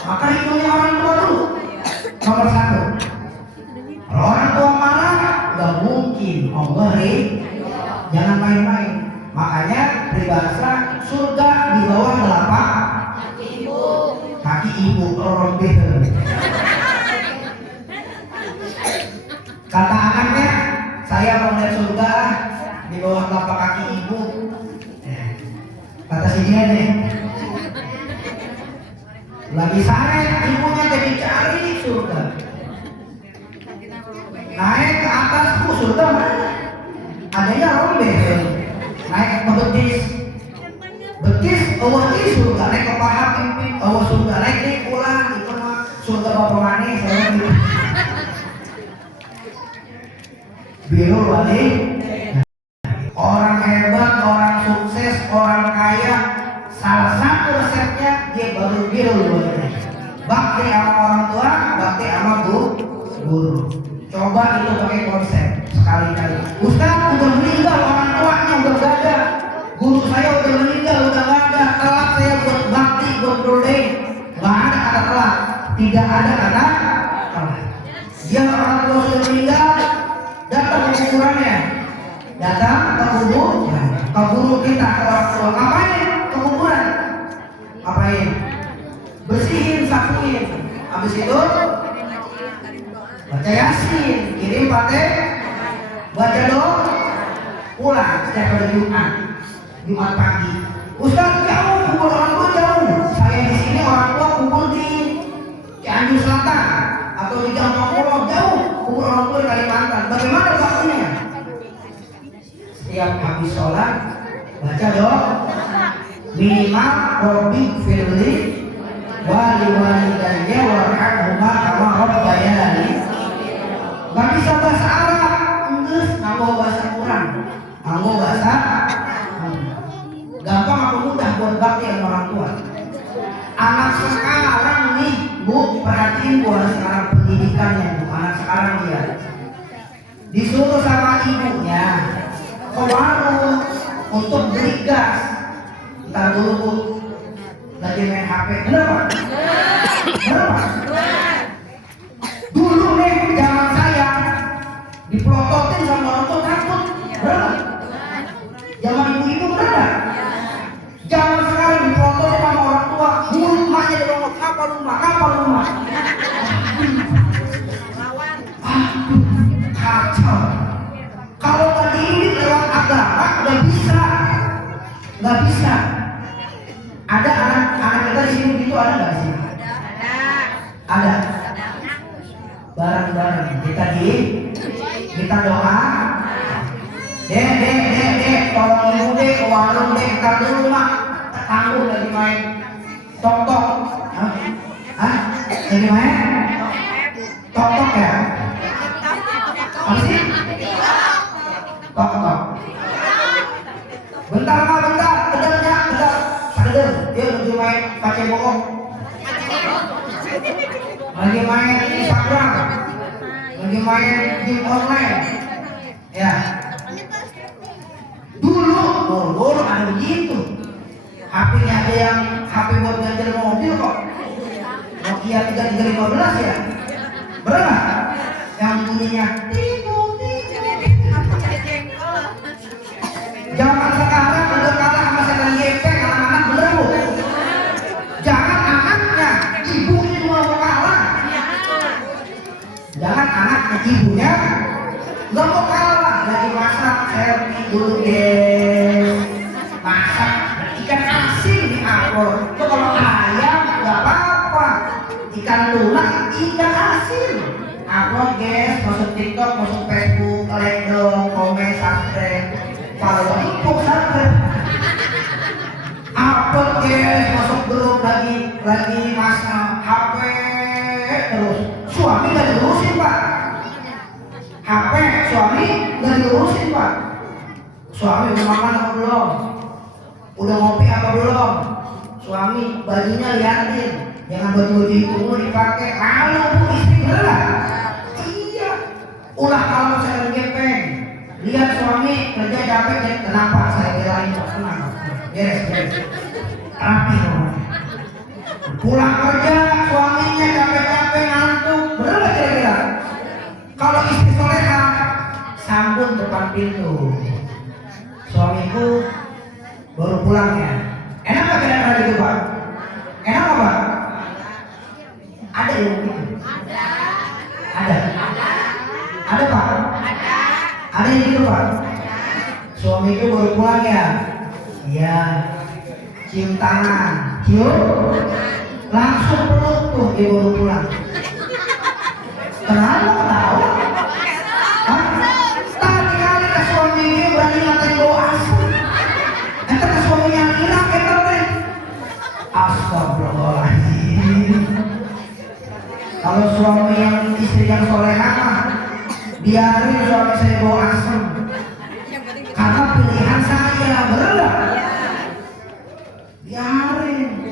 maka ridhonya orang tua dulu. Nomor satu. Kalau orang tua marah, gak mungkin Allah jangan main-main. Makanya peribahasa surga di bawah telapak kaki ibu. Robih. Kata anaknya, saya mau lihat surga di bawah telapak kaki ibu. Kata si dia nih, lagi sare ibunya jadi cari surga. Naik ke atas, surga mana? Adanya robeh. Naik ke betis, surga. Naik ke paha pimpin, surga. Naik nih pulang, itu mah surga bapak manis. Biru balik. Orang hebat, orang sukses, orang kaya, salah satu resepnya dia baru biru. Bakti sama orang tua, bakti sama guru. Coba itu pakai konsep sekali-kali. Ustaz udah meninggal, orang tuanya udah gak ada, guru saya udah meninggal, udah gak ada, telat saya buat bakti, buat berdoa. Gak ada kata telat, tidak ada kata telat. Dia orang tua sudah meninggal, datang ke kuburannya, datang ke guru kita, ke orang tua. Ngapain ke kuburan? Ngapain? Bersihin, sapuin. Habis itu baca Yasin, kirim pakai, baca doa, pulang setiap hari Jumat pagi. Ustaz jauh, kubur orang tua jauh. Saya di sini, orang tua kubur di Cianjur Selatan atau di Gampang Pulau, jauh. Kubur orang tua di Kalimantan. Bagaimana waktunya? Setiap habis sholat baca doa, minimal Robbi firli wali walidayya warhamhuma kama rabbayani. Gak bisa bahasa Arab, enggak, nganggo bahasa Quran, nganggo bahasa gampang apa mudah buat bakti sama orang tua. Anak sekarang nih, Bu, perhatiin Bu, anak sekarang pendidikannya, Bu, anak sekarang dia disuruh sama ibunya ke warung untuk beli gas. Ntar dulu Bu, lagi main HP, bener Pak? Bener Pak? Dulu nih zaman saya dipelototin sama orang tua takut, bener? Zaman ibu-ibu bener? Zaman sekarang dipelototin sama orang tua, rumahnya dilongok, kapal rumah. Kacau. Kalau tadi ini lewat agama nggak bisa. Ada anak kita di sini gitu, ada nggak sih? Ada. Bareng-bareng kita doa. Dek, tolong ibu dek ke warung dek, kita dulu mak tangguh lagi main tok. Lagi main tok ya? Apa sih? Tok. Bentar, kedel. Dia lagi main pakai bohong. Lagi main Instagram, lagi main game online, ya. Dulu ada begitu. HP-nya ada yang HP buat ganjel mobil kok. Nokia 3315 ya. Berapa? Yang bunyinya Zaman sekarang udah kalah sama setan gepeng, anak-anak bener Bu. Jangan anaknya, ibunya juga mau kalah. Jangan anaknya, ibunya nggak mau kalah. Lagi masak selfie dulu guys. Masak ikan asin di upload. Itu kalau ayam nggak apa-apa. Ikan tulang, ikan asin. Upload guys, masuk TikTok, masuk Facebook, like dong, komen, subscribe. Kalau empuk subscribe. Upload guys, masuk grup lagi masak HP terus. Suami nggak diurusin Pak. HP suami nggak diurusin Pak. Suami udah makan apa belum? Udah ngopi apa belum? Suami bajunya liatin, jangan baju itu mulu dipakai. Malu Bu istri beneran? Iya. Ulah kalau saya gepeng, lihat suami kerja capek, kenapa saya kirain tenang, beres, rapi. Pulang kerja suaminya capek-capek ngantuk, bener nggak kira-kira? Kalau istri soleha, sambut depan pintu. Suamiku baru pulang ya. Enak nggak kira-kira gitu Pak? Enak nggak Pak? Ada yang begitu? Ada. Ada Pak? Ada yang gitu Pak? Suamiku baru pulang ya? Iya. Cium tangan, cium, langsung peluk tuh dia baru pulang. Kenapa ketawa? Hah? Tadi kali ke suaminya berani ngatain bau asem. Ente ke suaminya hilang ente teh. Astagfirullahaladzim. Kalau suami yang istri yang solehah mah biarin suami saya bau asem. Karena pilihan saya, bener gak? Biarin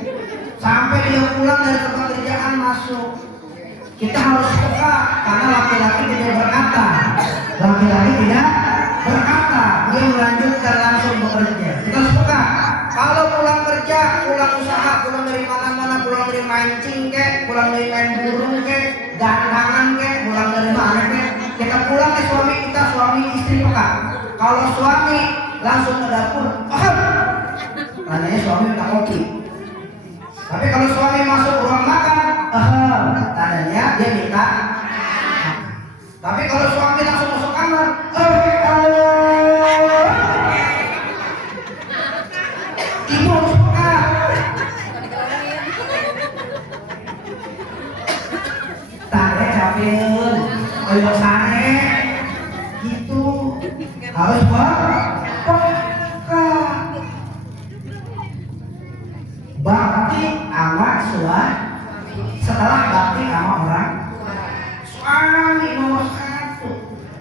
sampai dia pulang dari tempat kerjaan masuk. Kita harus peka karena laki-laki tidak berkata, dia melanjutkan langsung bekerja. Kita harus peka. Kalau pulang kerja, pulang usaha, pulang dari mana-mana, pulang dari mancing kek, pulang dari main burung kek, gantangan kek, pulang dari mana kek, kita pulang ke suami kita, suami istri peka. Kalau suami langsung ke dapur, tanyanya suami minta kopi. Tapi kalau suami masuk ruang makan, tandanya dia minta. Tapi kalau suami langsung masuk kamar, ibu harus peka. Tare capek, ayo sare, gitu. Harus peka. Bakti sama suami, setelah bakti sama orang suami nomor 1.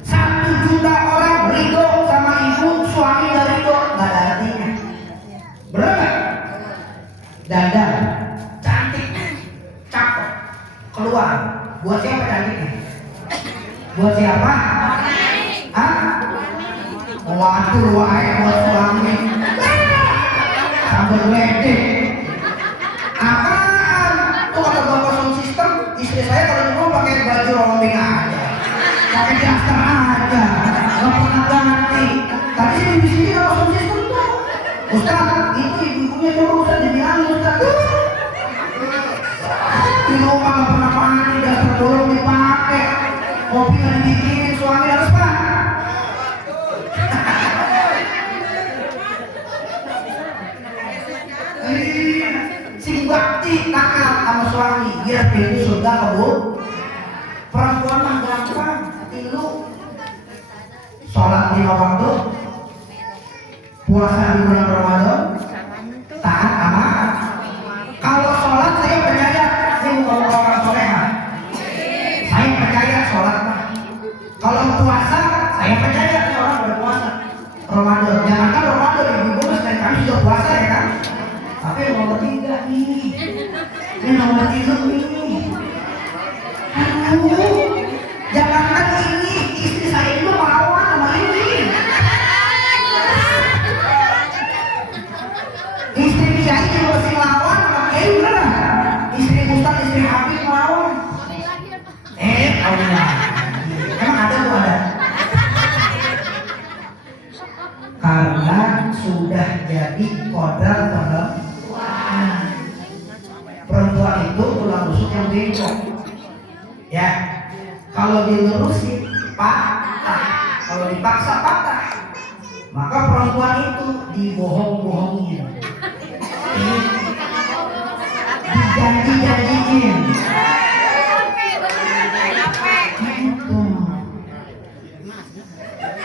1 juta orang ridho sama ibu, suami gak ridho, gak ada artinya. Bener gak? Dandan, cantik, cakep, keluar. Buat siapa cantiknya? Buat siapa? Hah? Waduh, wae buat suami. Sambil wedding. Apaan? Tuh kata bapak sound system, istri saya kalau di rumah pakai baju rombeng aja, pakai daster aja, nggak pernah ganti. Tadi sih di sini kalau sound system tuh, Ustaz, itu ibu-ibunya coba Ustaz dibilangin Ustaz. Di rumah nggak pernah mandi, daster bolong dipakai, kopi nggak dibikinin, suami harus Pak. Sing bakti taat sama suami biar pintu surga kebun. Perempuan mah gampang, tilu sholat 5 waktu, puasa di bulan Ramadan, taat sama. Kalau sholat saya percaya, ini bukan orang soleha. Saya percaya sholat mah. Kalau puasa saya percaya orang berpuasa. Ramadan, jangankan Ramadan, ibu-ibu setiap kami sudah puasa ya kan. Tapi nomor 3 nih, ini nomor 3 nih. Aduh, jangankan ini, istri saya juga melawan sama ini. Istri dia juga masih melawan sama Kiai, bener. Istri Ustaz, istri Habib melawan. Allah, emang ada tuh ada? Karena sudah jadi kodrat perempuan. Perempuan itu tulang rusuk yang bengkok. Ya, kalau dilurusin patah, kalau dipaksa patah. Maka perempuan itu dibohong-bohongin, dijanji-janjiin. Gitu.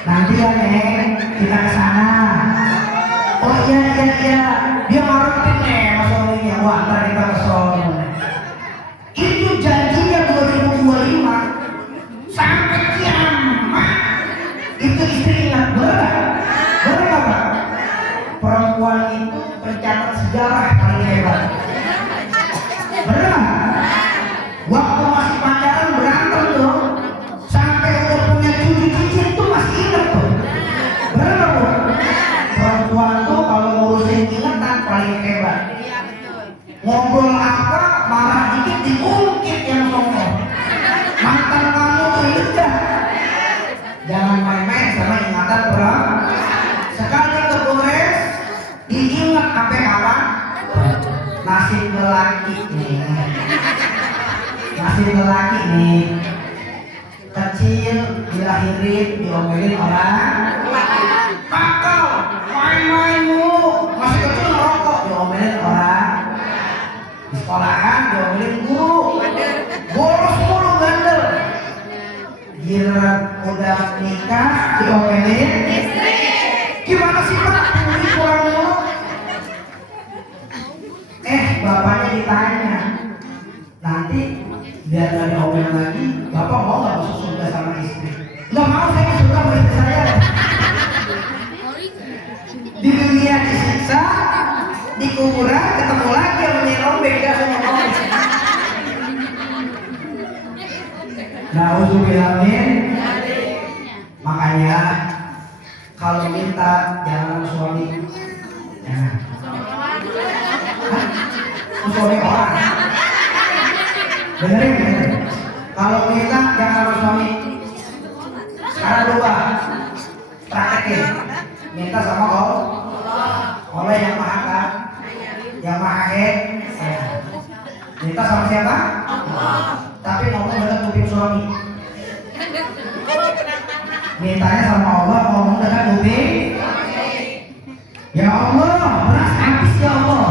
Nanti ya Neng, kita kesana. Oh iya, dia ngarepin nih mas suaminya. Wah, ntar kita kesana. Itu janjinya 2025 sampai kiamat. Itu istri ingat berat Pak. Perempuan itu pencatat sejarah paling hebat. Berat. Waktu masih pacaran berantem tuh, sampai udah punya paling hebat. Iya betul. Ngobrol apa, marah dikit diungkit yang sombong. Mantan kamu tuh indah. Jangan main-main sama ingatan orang. Sekali kegores, diingat sampai kapan? Nasib lelaki nih. Nasib lelaki nih. Kecil dilahirin diomelin orang. Pakal, main-main mulu. Masih kecil ngerokok diomelin orang. Di sekolahan diomelin guru. Bolos mulu bandel. Giliran udah nikah diomelin istri. Gimana sih Pak? Ini kurang mulu. Bapaknya ditanya. Nanti biar gak diomelin lagi, bapak mau gak masuk surga sama istri? Nggak mau, saya suka sama istri saya. Di dunia disiksa, di kuburan ketemu lagi yang menyerong beda semua orang. Nauzubillahin. Makanya kalau minta jangan sama suami, jangan. Suami orang. Dengerin. Kalau minta jangan sama suami. Sekarang berubah. Praktekin. Minta sama Allah yang maha kan, yang maha minta sama siapa? Allah. Tapi ngomong dengan kuping suami. Mintanya sama Allah, ngomong dengan kuping. Ya Allah, beras habis ya Allah.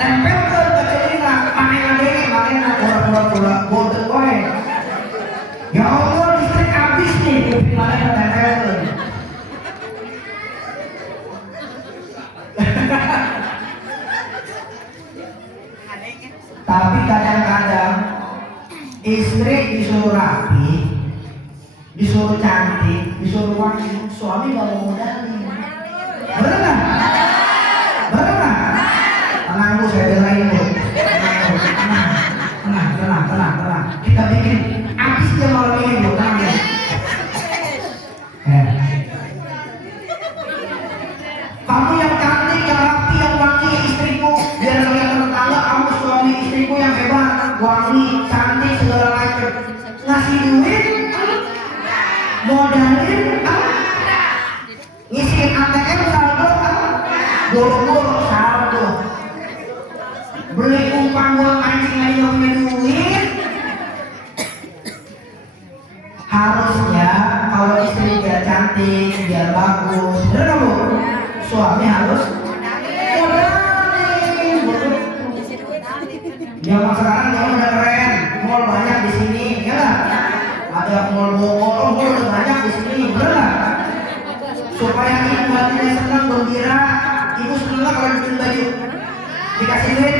Tempelkan ke celina, panen pura-pura bodoh kowe. Ya Allah, listrik habis nih, kuping mana tempelkan. Tapi kadang-kadang istri disuruh rapi, disuruh cantik, disuruh wangi, suami gak mau modalin. Bener nggak? Bener nggak? Tenang bu, saya belain bu. Tenang. Kita bikin habis dia malam ini bu, tenang ya. Kamu yang cantik, yang rapi, yang wangi, istriku, biar kelihatan tetangga kamu suami istriku yang hebat, wangi, cantik, segala macam. Ngasih duit, modalin, ngisiin ATM saldo, boro-boro saldo. Beli umpan buat mancing aja yang punya duit. Harusnya kalau istri biar cantik, biar bagus, bener nggak bu? Suami harus modalin. Zaman sekarang zaman udah keren, mall banyak di sini, ya nggak? Ada mall Bogor, mall udah banyak di sini, bener nggak? Supaya ibu hatinya senang, gembira, ibu senang nggak kalau bikin baju? Dikasih duit,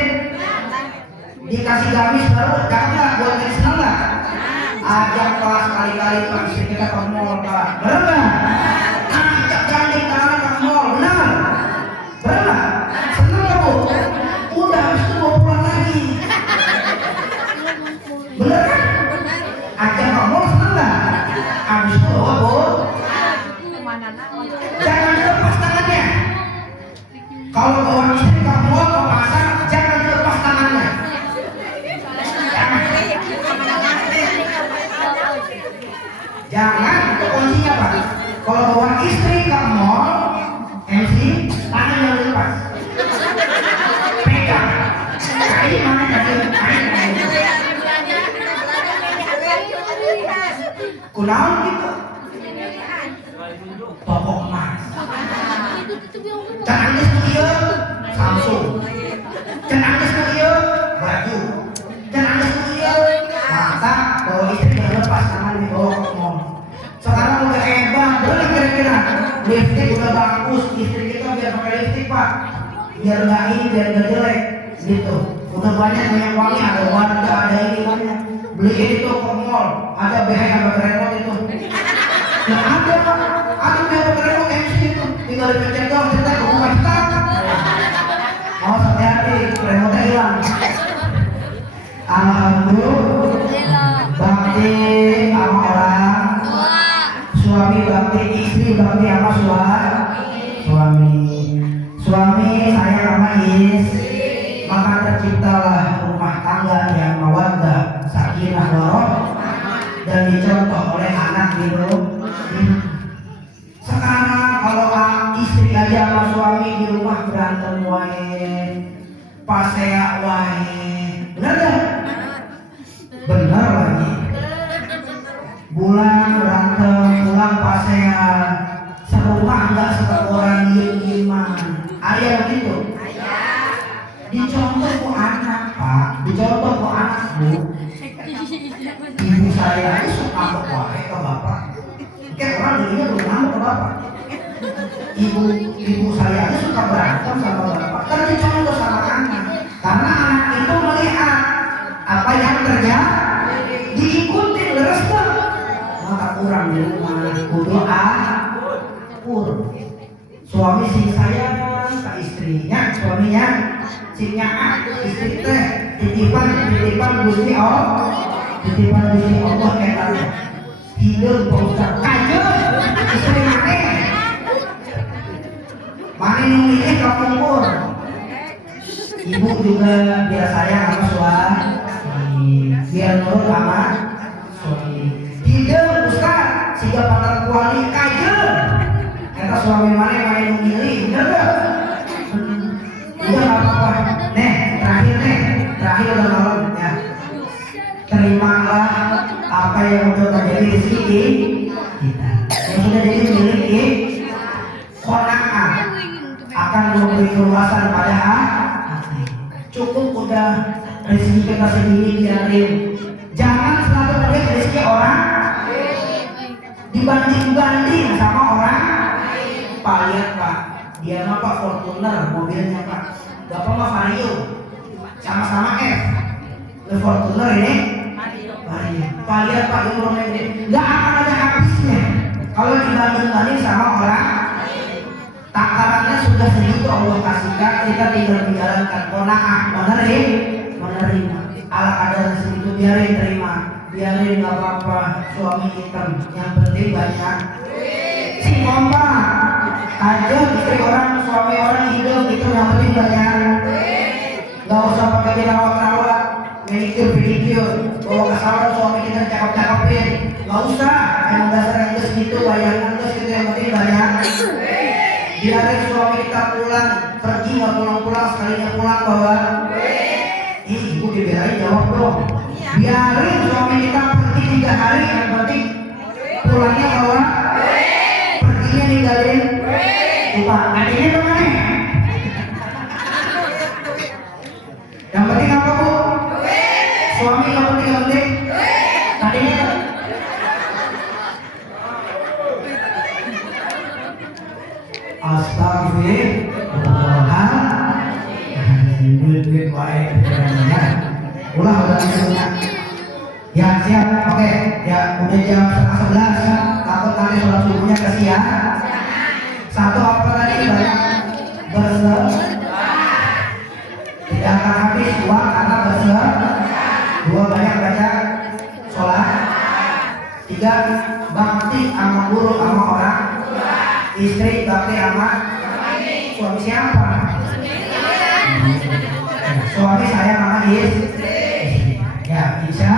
dikasih gamis baru, nggak buat jadi senang nggak? Ajak pak sekali-kali pak istri kita ke mall pak, bener nggak? Ajak cantik tangan ke mall, bener? Bener nggak? Senang nggak bu? Udah habis itu mau pulang lagi. Bener kan? Ajak ke mall senang nggak? Habis itu bawa bu. Jangan dilepas tangannya. Kalau bawa istri ke mall ke pasar, jangan dilepas tangannya. Jangan, itu kuncinya pak. Kalau bawa istri ke mall, MC, tangan yang dilepas. Pegang. Kain mana jadi kain. Kunaon gitu. Toko emas. Jangan angges studio, Samsung. Jangan angges studio, baju. Jangan angges studio, mata bawa istri yang lepas tangan dibawa ke mall. Sekarang udah hebat, bener kira-kira. Lipstick udah bagus, istri kita biar pakai lipstick pak. Biar nggak ini, biar nggak jelek, gitu. Udah banyak yang wangi, ada warga, ada ini banyak. Beli ini tuh ke mall, ada BH yang remote itu. Ya ada pak, ada BH remote MC itu. Tinggal dipencet doang, cetak ke rumah kita. Oh hati-hati, remote hilang. Alhamdulillah, bakti sama orang. Suami bakti, istri bakti sama suami. suami sayang sama istri, maka terciptalah rumah tangga yang mawaddah, sakinah, warahmah, dan dicontoh oleh anak di rumah. Sekarang kalau istri aja sama suami di rumah berantem wae, pasea wae, bener gak? Bener lagi. Bulan berantem, pulang pasea, serumah enggak setoran diem-dieman. Ayah begitu? Dicontoh kok anak pak, dicontoh kok anak bu. Ibu saya itu suka kok wae ke bapak. Kayak orang dulunya belum ngamuk ke bapak. Ibu saya itu suka berantem sama bapak. Kan dicontoh sama anak. Karena anak itu melihat apa yang terjadi, diikuti terus tuh. Maka kurang di rumah kudu akur. Suami sing sayang ke istrinya, suaminya sing nyaak istri teh titipan Gusti Allah, titipan Gusti Allah kayak tadi. Hidup Pak Ustaz kajeun istri mana milih kapungkur. Ibu juga biar sayang sama suami, biar nurut sama suami. Hidup Ustaz siga patar kuali kajeun kata suami mana milih, bener gak? Udah gak apa-apa. Terakhir udah malam ya. Terimalah apa yang udah terjadi rezeki kita, yang sudah jadi milik kita. Qanaah akan memberi keluasan pada hati. Cukup udah rezeki kita sendiri biarin. Jangan selalu melihat rezeki orang dibanding sama orang. Pak lihat pak, dia mah pak Fortuner mobilnya pak, bapak mah Vario, sama-sama F. Fortuner ini Vario. Pak lihat pak umurnya gede, nggak akan ada habisnya kalau dibanding sama orang. Takarannya sudah segitu Allah kasihkan, kita tinggal menjalankan. Qanaah, menerima. Ala kadar segitu biarin terima, biarin nggak apa-apa. Suami hitam, yang penting banyak. Si kompak aja istri orang, suami orang hidup itu yang penting banyak. Nggak usah pakai dirawat-rawat, manicure, bawa ke salon suami kita cakep-cakepin. Nggak usah, yang dasar yang segitu bayangan terus itu yang penting banyak. Biarin suami kita pulang, pergi nggak pulang-pulang, sekalinya pulang bawa. Ibu dibelain jawab dong. Biarin suami kita pergi 3 hari, yang penting pulangnya bawa. Perginya ninggalin. Lupa, adiknya dong nih. Yang penting apa bu? Suami yang penting. Adiknya dong. Astagfirullahaladzim. Ulah ya siap, oke ya udah jam 10:30, takut nanti sholat subuhnya kesian. Satu apa tadi banyak tidak akan habis uang karena dua banyak baca sholat. 3 bakti sama guru sama orang. Istri bakti sama suami siapa? Suami saya sama istri. Ya, Insya